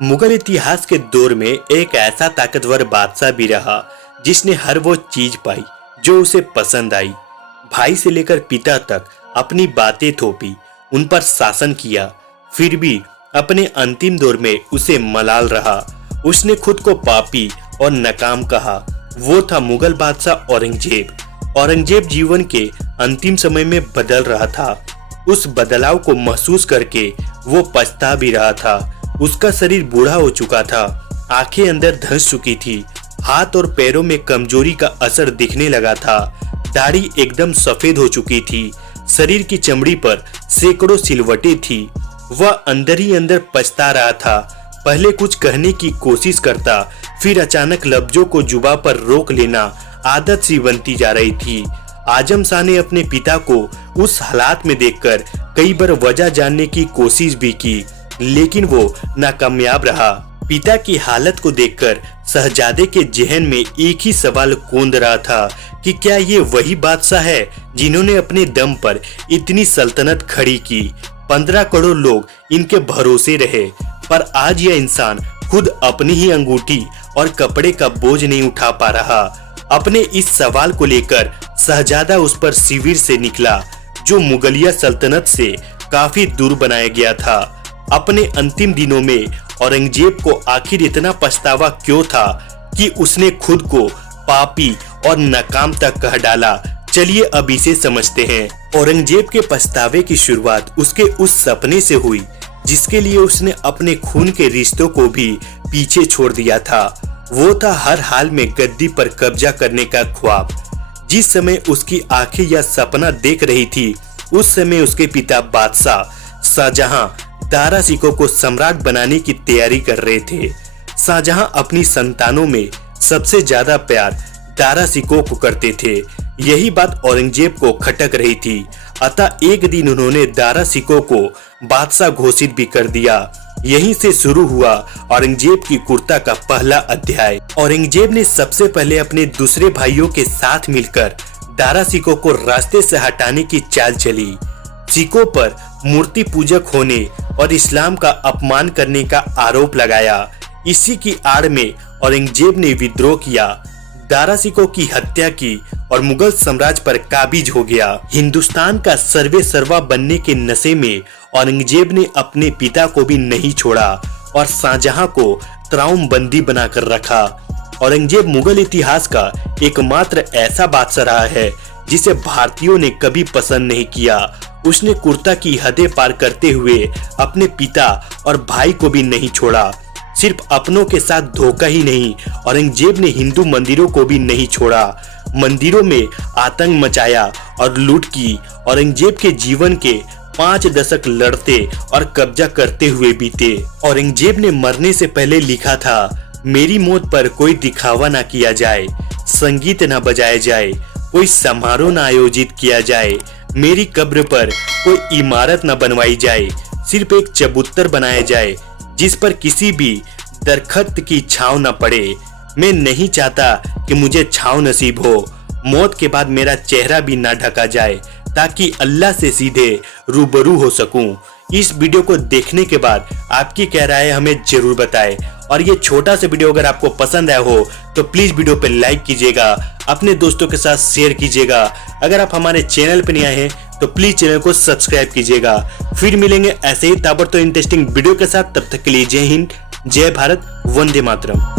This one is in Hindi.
मुगल इतिहास के दौर में एक ऐसा ताकतवर बादशाह भी रहा जिसने हर वो चीज पाई जो उसे पसंद आई। भाई से लेकर पिता तक अपनी बातें थोपी, उन पर शासन किया, फिर भी अपने अंतिम दौर में उसे मलाल रहा। उसने खुद को पापी और नाकाम कहा। वो था मुगल बादशाह औरंगजेब। औरंगजेब जीवन के अंतिम समय में बदल रहा था। उस बदलाव को महसूस करके वो पछता भी रहा था। उसका शरीर बूढ़ा हो चुका था, आंखें अंदर धंस चुकी थी, हाथ और पैरों में कमजोरी का असर दिखने लगा था। दाढ़ी एकदम सफेद हो चुकी थी, शरीर की चमड़ी पर सैकड़ों सिलवटें थी। वह अंदर ही अंदर पछता रहा था। पहले कुछ कहने की कोशिश करता, फिर अचानक लफ्जों को जुबान पर रोक लेना आदत सी बनती जा रही थी। आजम शाह ने अपने पिता को उस हालात में देखकर कई बार वजह जानने की कोशिश भी की, लेकिन वो नाकामयाब रहा। पिता की हालत को देखकर शहजादे के जहन में एक ही सवाल कौंध रहा था कि क्या ये वही बादशाह है जिन्होंने अपने दम पर इतनी सल्तनत खड़ी की। 15 करोड़ लोग इनके भरोसे रहे, पर आज यह इंसान खुद अपनी ही अंगूठी और कपड़े का बोझ नहीं उठा पा रहा। अपने इस सवाल को लेकर शहजादा उस पर शिविर से निकला जो मुगलिया सल्तनत से काफी दूर बनाया गया था। अपने अंतिम दिनों में औरंगजेब को आखिर इतना पछतावा क्यों था कि उसने खुद को पापी और नाकाम तक कह डाला। चलिए अब इसे समझते हैं। औरंगजेब के पछतावे की शुरुआत उसके उस सपने से हुई जिसके लिए उसने अपने खून के रिश्तों को भी पीछे छोड़ दिया था। वो था हर हाल में गद्दी पर कब्जा करने का ख्वाब। जिस समय उसकी आंखें यह सपना देख रही थी, उस समय उसके पिता बादशाह शाहजहां दारा सिकों को सम्राट बनाने की तैयारी कर रहे थे। शाहजहां अपनी संतानों में सबसे ज्यादा प्यार दारा सिकों को करते थे। यही बात औरंगजेब को खटक रही थी। अतः एक दिन उन्होंने दारा सिकों को बादशाह घोषित भी कर दिया। यहीं से शुरू हुआ औरंगजेब की कुर्ता का पहला अध्याय। औरंगजेब ने सबसे पहले अपने दूसरे भाइयों के साथ मिलकर दारा सिकों को रास्ते से हटाने की चाल चली। सिकों पर मूर्ति पूजक होने और इस्लाम का अपमान करने का आरोप लगाया। इसी की आड़ में औरंगजेब ने विद्रोह किया, दारा सिकों की हत्या की और मुगल साम्राज्य पर काबिज हो गया। हिंदुस्तान का सर्वे सर्वा बनने के नशे में औरंगजेब ने अपने पिता को भी नहीं छोड़ा और शाहजहां को त्राउम बंदी बनाकर रखा। औरंगजेब मुगल इतिहास का एकमात्र ऐसा बादशाह रहा है जिसे भारतीयों ने कभी पसंद नहीं किया। उसने कुर्ता की हदें पार करते हुए अपने पिता और भाई को भी नहीं छोड़ा। सिर्फ अपनों के साथ धोखा ही नहीं, औरंगजेब ने हिंदू मंदिरों को भी नहीं छोड़ा। मंदिरों में आतंक मचाया और लूट की। औरंगजेब के जीवन के 5 दशक लड़ते और कब्जा करते हुए बीते। औरंगजेब ने मरने से पहले लिखा था, मेरी मौत पर कोई दिखावा ना किया जाए, संगीत ना बजाया जाए, कोई समारोह ना आयोजित किया जाए, मेरी कब्र पर कोई इमारत न बनवाई जाए, सिर्फ एक चबूतर बनाया जाए जिस पर किसी भी दरख्त की छांव न पड़े। मैं नहीं चाहता कि मुझे छांव नसीब हो। मौत के बाद मेरा चेहरा भी ना ढका जाए ताकि अल्लाह से सीधे रूबरू हो सकूं। इस वीडियो को देखने के बाद आपकी क्या राय है हमें जरूर बताएं। और ये छोटा सा वीडियो अगर आपको पसंद आया हो तो प्लीज वीडियो पे लाइक कीजिएगा, अपने दोस्तों के साथ शेयर कीजिएगा। अगर आप हमारे चैनल पे नए आए हैं तो प्लीज चैनल को सब्सक्राइब कीजिएगा। फिर मिलेंगे ऐसे ही ताबड़तोड़ इंटरेस्टिंग वीडियो के साथ। तब तक के लिए जय हिंद, जय भारत, वंदे मातरम।